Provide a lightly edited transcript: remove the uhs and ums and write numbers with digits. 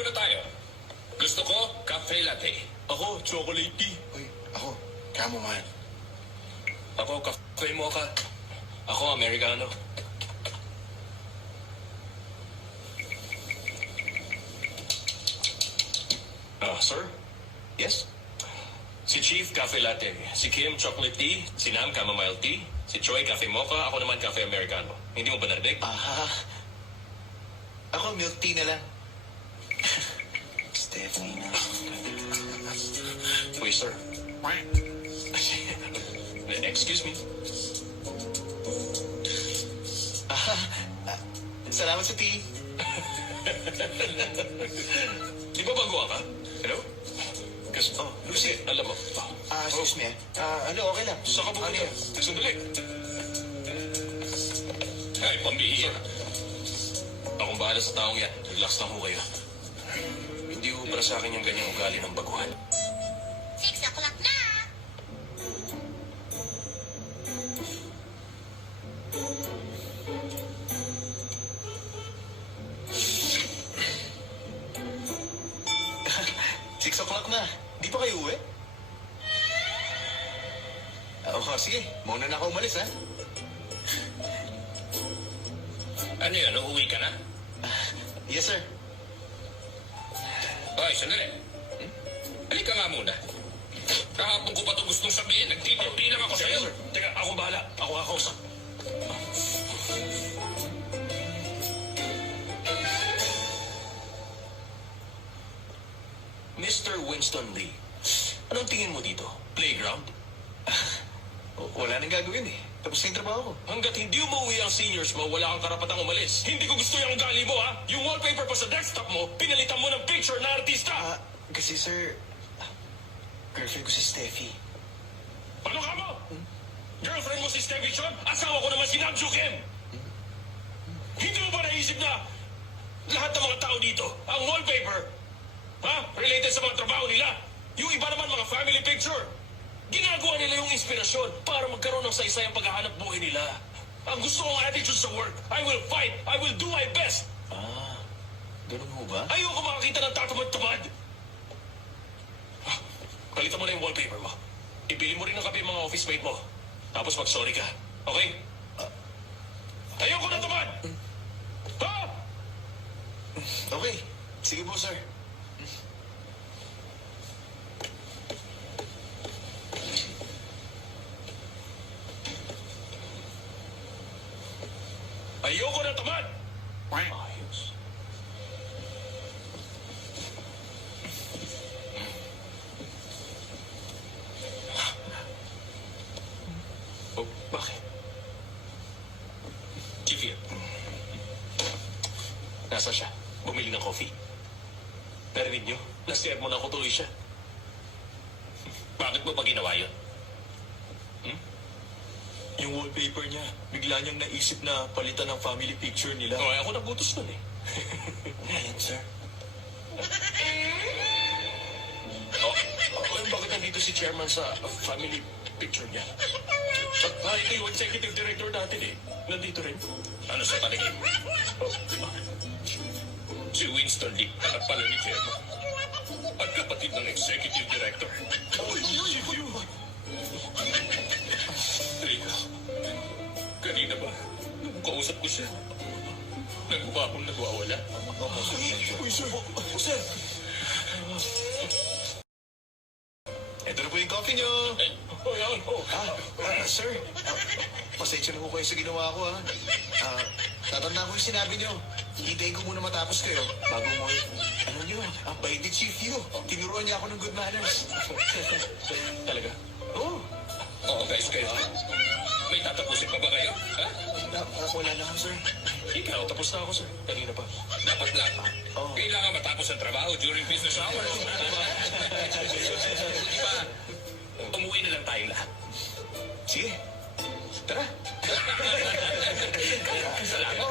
muna tayo. Gusto ko, cafe latte. Ako, chocolate tea. Uy, ako, chamomile. Ako, cafe mocha. Ako, americano. Sir? Yes? Si Chief, cafe latte. Si Kim, chocolate tea. Si Nam, chamomile tea. Si Choi, cafe mocha. Ako naman, cafe americano. Hindi mo ba narinig? Ako, milk tea na lang. Stephanie na. Uy, sir. Excuse me. Salamat sa tea. Di ba baguhan ka? Hello? Kasi, Lucy, alam mo. Excuse me. Okay lang. Saan ka pupunta? Sandali. Ay, pambihira. Akong bahala sa taong yan. Relax lang ho kayo. Hindi ho para sa akin yung ganyang ugali ng baguhan. 6 o'clock na! Six o'clock na. Di pa kayo uwi? Sige. Mauna na ako umalis, ha? Ano yan? Uuwi ka na? Yes, sir. Ay, sandali. Halika nga muna. Kahapon ko pa ito gustong sabihin. Nagtitipi lang ako sa'yo. Teka, akong bahala. Ako. Mr. Winston Lee, anong tingin mo dito? Playground? Wala nang gagawin, eh. Tapos na yung trabaho ko. Hanggat hindi umuwi ang seniors mo, wala kang karapatang umalis. Hindi ko gusto yung ugali mo, ha? Yung wallpaper pa sa desktop mo, pinalitan mo ng picture na artista. Kasi, sir, girlfriend ko si Steffi. Ano ka mo? Girlfriend mo si Stevie Chon? Asawa ko naman si Nam Joo Kim. Hindi mo ba naisip na lahat ng mga tao dito, ang wallpaper, related sa mga trabaho nila? Yung iba naman mga family picture. Ginagawa nila yung inspirasyon para magkaroon ng saysayang paghahanap buhay nila. Ang gusto kong attitude sa work, I will fight, I will do my best. Ganun mo ba? Ayoko makakita ng tatamad-tamad. Palitan mo na yung wallpaper mo. Ibili mo rin ng kape yung mga office mate mo. Tapos mag-sorry ka. Okay? Ayoko na tamad! Ha? Okay. Sige po, sir. Ayoko na tamad! Ayos. Oh, bakit? Chief yan. Nasa siya? Bumili ng coffee? Narinig niyo? Na-scare mo na ako tuloy siya. Bakit mo pa ginawa yun? Yung wallpaper niya, bigla niyang naisip na palitan ng family picture nila. Okay, ako nabutos nun eh. Ayan, sir. Bakit nandito si chairman sa family picture niya? Ito yung executive director natin eh. Nandito rin. Ano sa paningin mo? Si Winston Lee, anak pala ni chairman. At kapatid ng executive director. Rika, kanina ba, nung kausap ko siya, nagmukha akong nagwawala. Uy, sir. Sir. Ito na po yung coffee niyo. Sir. Pasensya na po kayo sa ginawa ko, ha. Tatanda ko yung sinabi niyo. Hintayin ko muna matapos kayo bago mo. Ano niyo? Ang bait ni Chief Yu. Tinuruan niya ako ng good manners. Talaga? Oo. Oo, guys, kayo. May tatapusin pa ba kayo? Ha? Wala na ako, sir. Ikaw, tapos na ako, sir. Kanina pa. Dapat lang. Oo. Kailangan matapos ang trabaho during business hours. Diba? Umuwi na lang tayo lahat. Sige. Tara. Salamat.